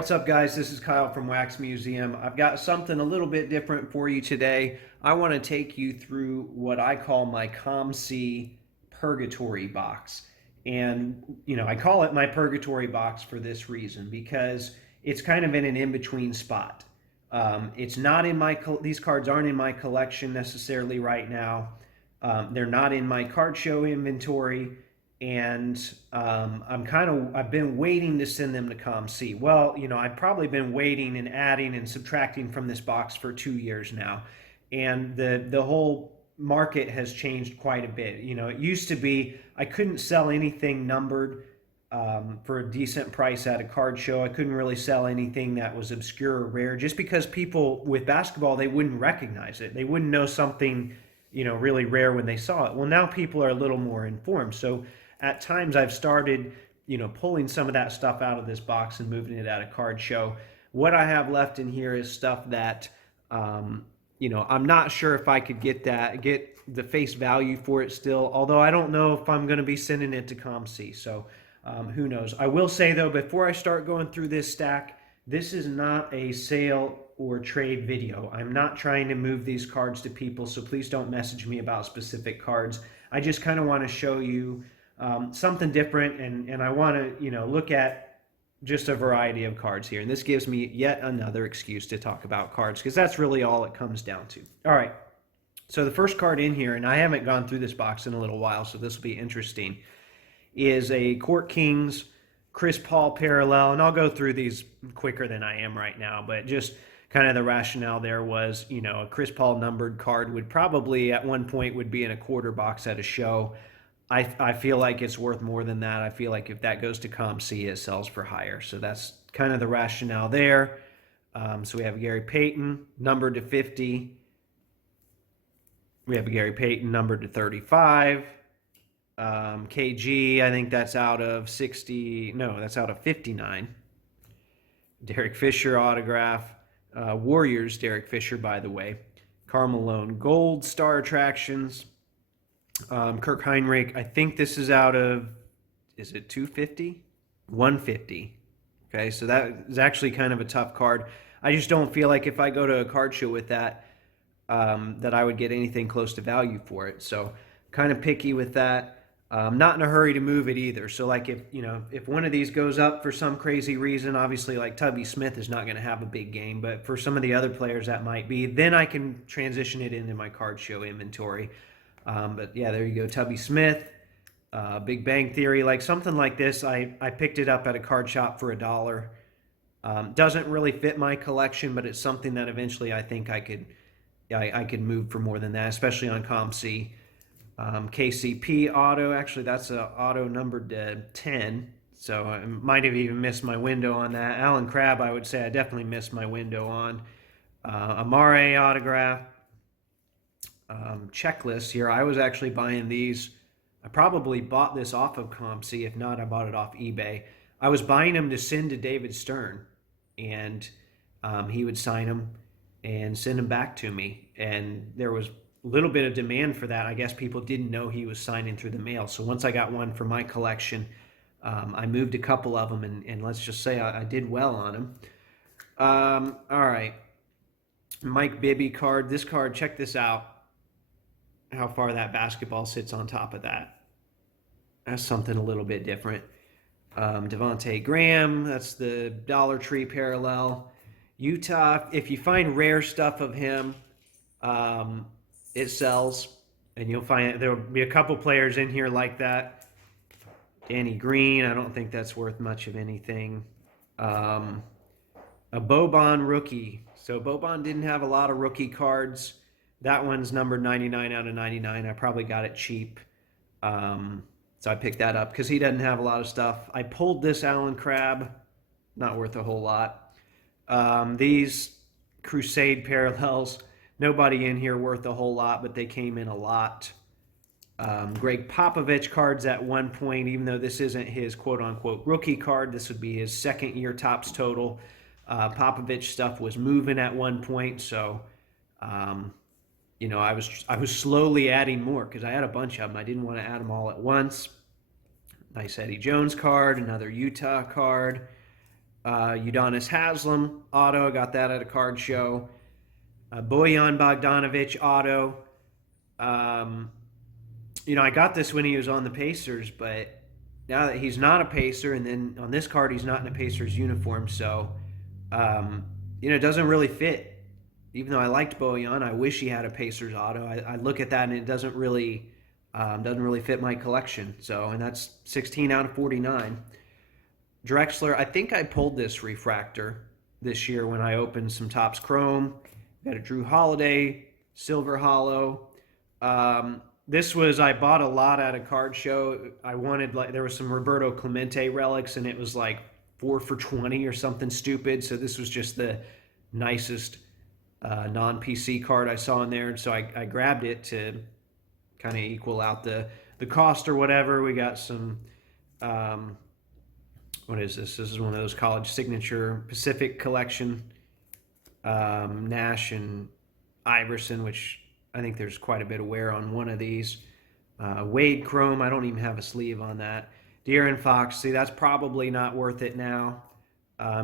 What's up, guys? This is Kyle from Wax Museum. I've got something a little bit different for you today. I want to take you through what I call my COMC purgatory box. And, I call it my purgatory box for this reason, because it's kind of in an in-between spot. It's not in these cards aren't in my collection necessarily right now. They're not in my card show inventory. And I've been waiting to send them to COMC. Well, I've probably been waiting and adding and subtracting from this box for 2 years now. And the whole market has changed quite a bit. It used to be I couldn't sell anything numbered for a decent price at a card show. I couldn't really sell anything that was obscure or rare, just because people with basketball, they wouldn't recognize it. They wouldn't know something, really rare when they saw it. Well, now people are a little more informed. So at times I've started, pulling some of that stuff out of this box and moving it at a card show. What I have left in here is stuff that, I'm not sure if I could get the face value for it still, although I don't know if I'm going to be sending it to COMC. So who knows? I will say, though, before I start going through this stack, this is not a sale or trade video. I'm not trying to move these cards to people, so please don't message me about specific cards. I just kind of want to show you something different, and I want to, look at just a variety of cards here. And this gives me yet another excuse to talk about cards, because that's really all it comes down to. All right, so the first card in here, and I haven't gone through this box in a little while, so this will be interesting, is a Court Kings Chris Paul parallel. And I'll go through these quicker than I am right now, but just kind of the rationale there was, a Chris Paul numbered card would probably at one point would be in a quarter box at a show. I feel like it's worth more than that. I feel like if that goes to COMC, it sells for higher. So that's kind of the rationale there. So we have Gary Payton, numbered to 50. We have Gary Payton, numbered to 35. KG, I think that's out of 60. No, that's out of 59. Derek Fisher autograph. Warriors, Derek Fisher, by the way. Karl Malone, gold star attractions. Kirk Heinrich, I think this is out of, is it 250? 150. Okay, so that is actually kind of a tough card. I just don't feel like if I go to a card show with that, that I would get anything close to value for it. So kind of picky with that. Not in a hurry to move it either. So like if one of these goes up for some crazy reason, obviously like Tubby Smith is not going to have a big game, but for some of the other players that might be, then I can transition it into my card show inventory. But yeah, there you go. Tubby Smith, Big Bang Theory, like something like this. I picked it up at a card shop for $1. Doesn't really fit my collection, but it's something that eventually I think I could move for more than that, especially on COMC. KCP auto, actually that's a auto numbered to 10. So I might have even missed my window on that. Alan Crabb, I would say I definitely missed my window on. Amare autograph. Checklist here. I was actually buying these. I probably bought this off of COMC. If not, I bought it off eBay. I was buying them to send to David Stern, and he would sign them and send them back to me. And there was a little bit of demand for that. I guess people didn't know he was signing through the mail. So once I got one for my collection, I moved a couple of them, and let's just say I did well on them. All right. Mike Bibby card. This card, check this out. How far that basketball sits on top of that. That's something a little bit different. Devontae Graham, that's the Dollar Tree parallel. Utah, if you find rare stuff of him, it sells. And you'll find there will be a couple players in here like that. Danny Green, I don't think that's worth much of anything. A Boban rookie. So Boban didn't have a lot of rookie cards. That one's numbered 99 out of 99. I probably got it cheap. So I picked that up because he doesn't have a lot of stuff. I pulled this Alan Crabb. Not worth a whole lot. These Crusade parallels. Nobody in here worth a whole lot, but they came in a lot. Greg Popovich cards at one point, even though this isn't his quote-unquote rookie card. This would be his second-year tops total. Popovich stuff was moving at one point, so... I was slowly adding more because I had a bunch of them. I didn't want to add them all at once. Nice Eddie Jones card, another Utah card. Udonis Haslam auto. I got that at a card show. Bojan Bogdanovic auto. Um, I got this when he was on the Pacers, but now that he's not a Pacer, and then on this card he's not in a Pacers uniform, so um, it doesn't really fit. Even though I liked Bojan, I wish he had a Pacers auto. I look at that and it doesn't really fit my collection. So, and that's 16 out of 49. Drexler, I think I pulled this refractor this year when I opened some Topps Chrome. Got a Drew Holiday, Silver Hollow. I bought a lot at a card show. I wanted, there was some Roberto Clemente relics, and it was like 4 for 20 or something stupid. So this was just the nicest non-PC card I saw in there. And so I grabbed it to kind of equal out the cost or whatever. We got some, what is this? This is one of those college signature Pacific collection, Nash and Iverson, which I think there's quite a bit of wear on one of these. Wade Chrome, I don't even have a sleeve on that. De'Aaron Fox, see, that's probably not worth it now.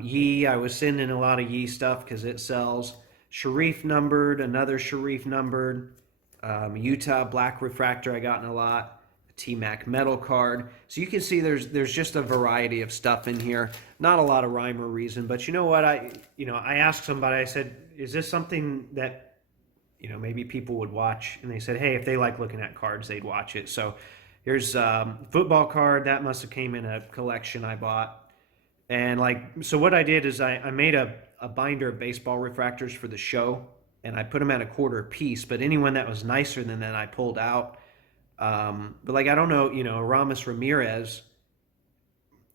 Yee, I was sending a lot of Yee stuff because it sells. Sharif numbered, another Sharif numbered. Utah Black Refractor, I got in a lot. T-Mac metal card. So you can see there's just a variety of stuff in here. Not a lot of rhyme or reason, but you know what? I asked somebody, I said, is this something that maybe people would watch? And they said, hey, if they like looking at cards, they'd watch it. So here's football card. That must have came in a collection I bought. And so what I did is I made a binder of baseball refractors for the show, and I put them at a quarter a piece, but anyone that was nicer than that I pulled out. But I don't know, Aramis Ramirez,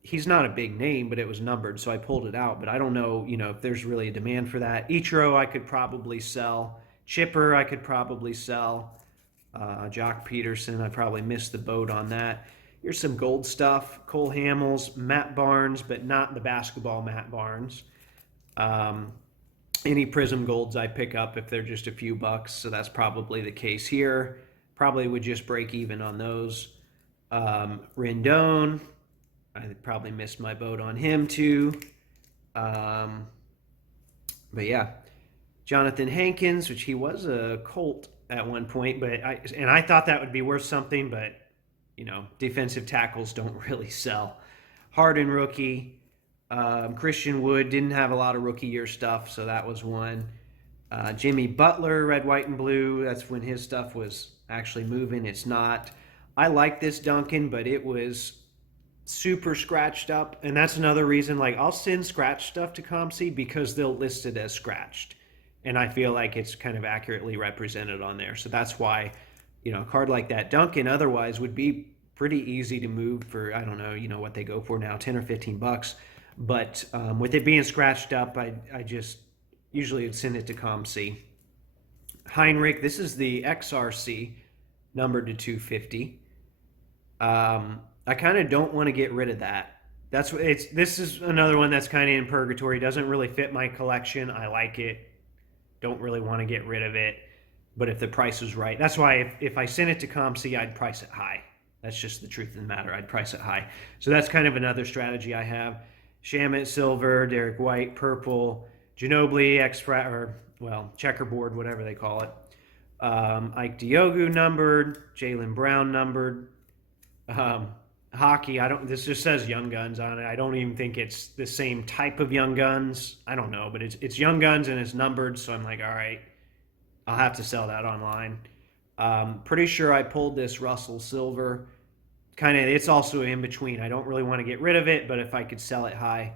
he's not a big name, but it was numbered, so I pulled it out. But I don't know, if there's really a demand for that. Ichiro I could probably sell. Chipper I could probably sell. Jock Peterson, I probably missed the boat on that. Here's some gold stuff. Cole Hamels, Matt Barnes, but not the basketball Matt Barnes. Any Prism Golds I pick up if they're just a few bucks, so that's probably the case here. Probably would just break even on those. Rendon, I probably missed my boat on him too. But yeah, Jonathan Hankins, which he was a Colt at one point, but I thought that would be worth something, but defensive tackles don't really sell. Harden rookie. Christian Wood didn't have a lot of rookie year stuff, so that was one. Jimmy Butler, red, white, and blue. That's when his stuff was actually moving. It's not. I like this Duncan, but it was super scratched up, and that's another reason. I'll send scratch stuff to COMC because they'll list it as scratched, and I feel like it's kind of accurately represented on there. So that's why, a card like that Duncan otherwise would be pretty easy to move for, I don't know, what they go for now, 10 or 15 bucks. But with it being scratched up, I just usually would send it to COMC. Heinrich, this is the XRC, numbered to 250. I kind of don't want to get rid of that. This is another one that's kind of in purgatory. Doesn't really fit my collection. I like it. Don't really want to get rid of it. But if the price is right, that's why if I send it to COMC, I'd price it high. That's just the truth of the matter. I'd price it high. So that's kind of another strategy I have. Shamit silver, Derek White purple, Ginobili checkerboard, whatever they call it. Ike Diogu numbered, Jaylen Brown numbered. Hockey, this just says Young Guns on it. I don't even think it's the same type of Young Guns. I don't know, but it's Young Guns and it's numbered, so I'm like, all right, I'll have to sell that online. Pretty sure I pulled this Russell Silver. It's also in between. I don't really want to get rid of it, but if I could sell it high,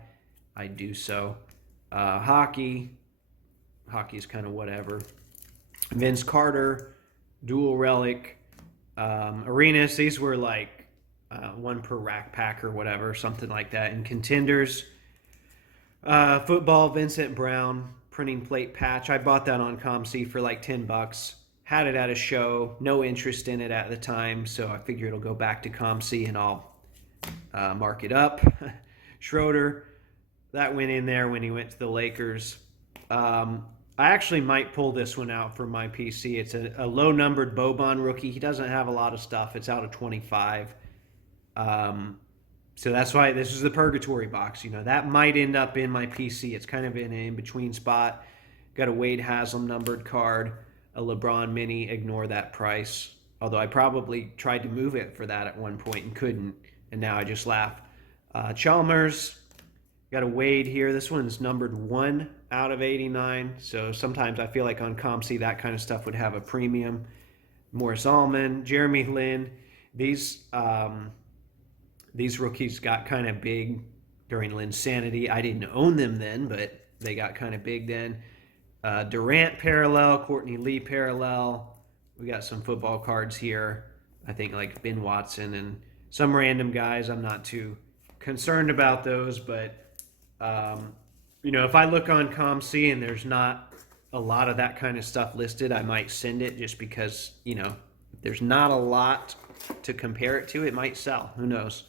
I'd do so. Hockey is kind of whatever. Vince Carter, dual relic. Arenas, these were one per rack pack or whatever, something like that. And contenders. Football, Vincent Brown, printing plate patch. I bought that on COMC for 10 bucks. Had it at a show, no interest in it at the time, so I figure it'll go back to COMC and I'll mark it up. Schroeder, that went in there when he went to the Lakers. I actually might pull this one out for my PC. It's a low-numbered Boban rookie. He doesn't have a lot of stuff. It's out of 25. So that's why this is the purgatory box. That might end up in my PC. It's kind of in an in-between spot. Got a Wade Haslam numbered card, a LeBron mini. Ignore that price. Although I probably tried to move it for that at one point and couldn't. And now I just laugh. Chalmers. Got a Wade here. This one's numbered 1 out of 89. So sometimes I feel like on COMC that kind of stuff would have a premium. Morris Allman, Jeremy Lin. These rookies got kind of big during Linsanity. I didn't own them then, but they got kind of big then. Durant parallel, Courtney Lee parallel. We got some football cards here. I think like Ben Watson and some random guys. I'm not too concerned about those, but if I look on COMC and there's not a lot of that kind of stuff listed, I might send it just because, if there's not a lot to compare it to, it might sell. Who knows?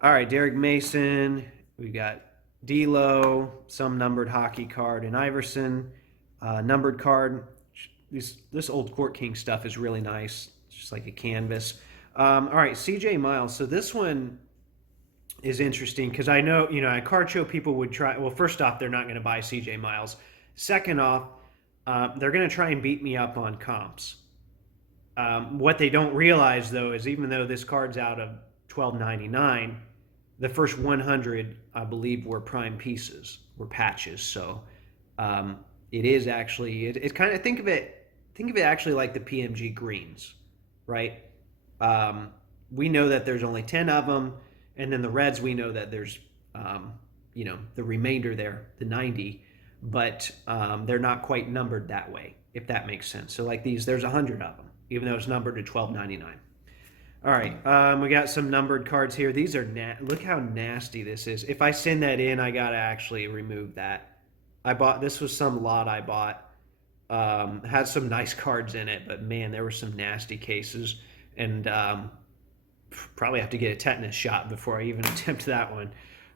All right, Derek Mason. We got D'Lo, some numbered hockey card, and Iverson. Numbered card. This old Court King stuff is really nice. It's just like a canvas. All right, CJ Miles. So this one is interesting because I know, at card show people would try. Well, first off, they're not going to buy CJ Miles. Second off, they're going to try and beat me up on comps. What they don't realize, though, is even though this card's out of $12.99, the first 100, I believe, were prime pieces, were patches. So it is actually, it's kind of, think of it actually like the PMG greens, right? We know that there's only 10 of them, and then the reds, we know that there's, the remainder there, the 90, but they're not quite numbered that way, if that makes sense. So like these, there's 100 of them, even though it's numbered to $12.99. All right, we got some numbered cards here. These are, look how nasty this is. If I send that in, I got to actually remove that. This was some lot I bought. Had some nice cards in it, but man, there were some nasty cases. And probably have to get a tetanus shot before I even attempt that one.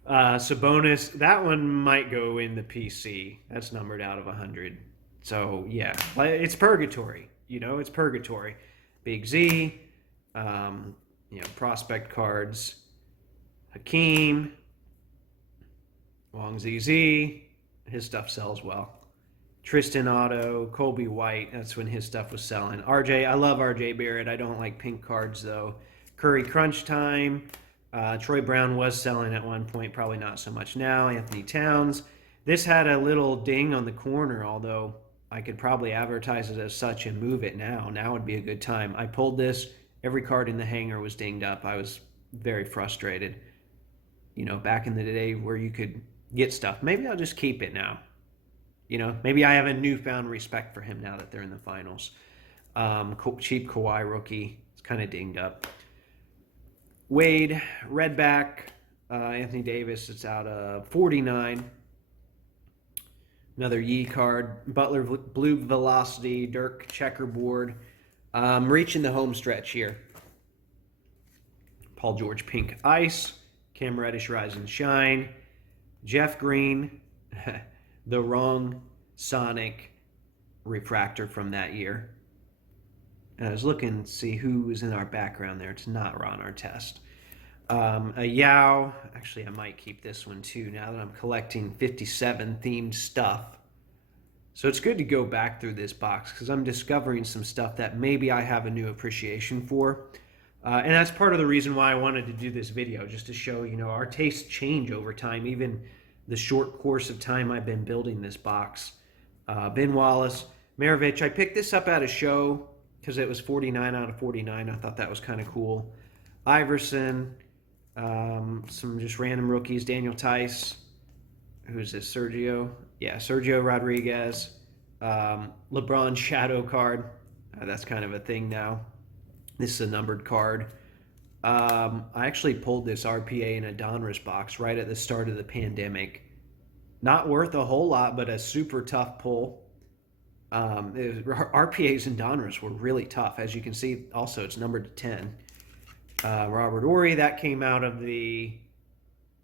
Sabonis, that one might go in the PC. That's numbered out of 100. So, yeah, it's purgatory. It's purgatory. Big Z. Prospect cards, Hakeem, Wong ZZ, his stuff sells well. Tristan Otto, Colby White, that's when his stuff was selling. RJ, I love RJ Barrett. I don't like pink cards though. Curry Crunch Time, Troy Brown was selling at one point, probably not so much now. Anthony Towns. This had a little ding on the corner, although I could probably advertise it as such and move it now. Now would be a good time. I pulled this. Every card in the hanger was dinged up. I was very frustrated. Back in the day where you could get stuff. Maybe I'll just keep it now. Maybe I have a newfound respect for him now that they're in the finals. Cheap Kawhi rookie. It's kind of dinged up. Wade, Redback, Anthony Davis. It's out of 49. Another Yee card. Butler, Blue Velocity, Dirk, Checkerboard. Reaching the home stretch here. Paul George Pink Ice, Cam Reddish Rise and Shine, Jeff Green, the wrong Sonic refractor from that year. And I was looking to see who was in our background there. It's not Ron Artest. A Yao. Actually, I might keep this one too now that I'm collecting 57 themed stuff. So it's good to go back through this box because I'm discovering some stuff that maybe I have a new appreciation for. And that's part of the reason why I wanted to do this video, just to show, our tastes change over time, even the short course of time I've been building this box. Ben Wallace, Maravich, I picked this up at a show because it was 49 out of 49. I thought that was kind of cool. Iverson, some just random rookies. Daniel Tice, who's this, Sergio? Yeah, Sergio Rodriguez. LeBron Shadow card. That's kind of a thing now. This is a numbered card. I actually pulled this RPA in a Donruss box right at the start of the pandemic. Not worth a whole lot, but a super tough pull. RPAs in Donruss were really tough. As you can see, also, it's numbered to 10. Robert Ory, that came out of the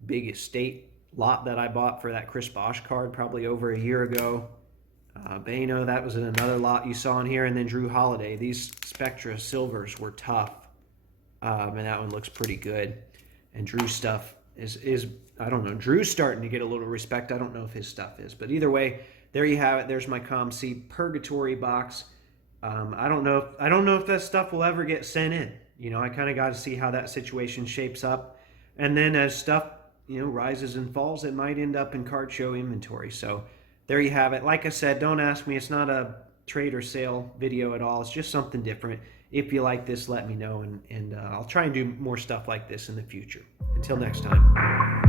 Big Estate lot that I bought for that Chris Bosh card probably over a year ago. Bano, that was in another lot you saw in here. And then Drew Holiday. These Spectra Silvers were tough. And that one looks pretty good. and Drew's stuff is I don't know. Drew's starting to get a little respect. I don't know if his stuff is, but either way, there you have it. There's my COMC purgatory box. I don't know. I don't know if that stuff will ever get sent in. You know, I kind of got to see how that situation shapes up, and then as stuff rises and falls, it might end up in card show inventory. So there you have it. Like I said, don't ask me. It's not a trade or sale video at all. It's just something different. If you like this, let me know, and I'll try and do more stuff like this in the future. Until next time.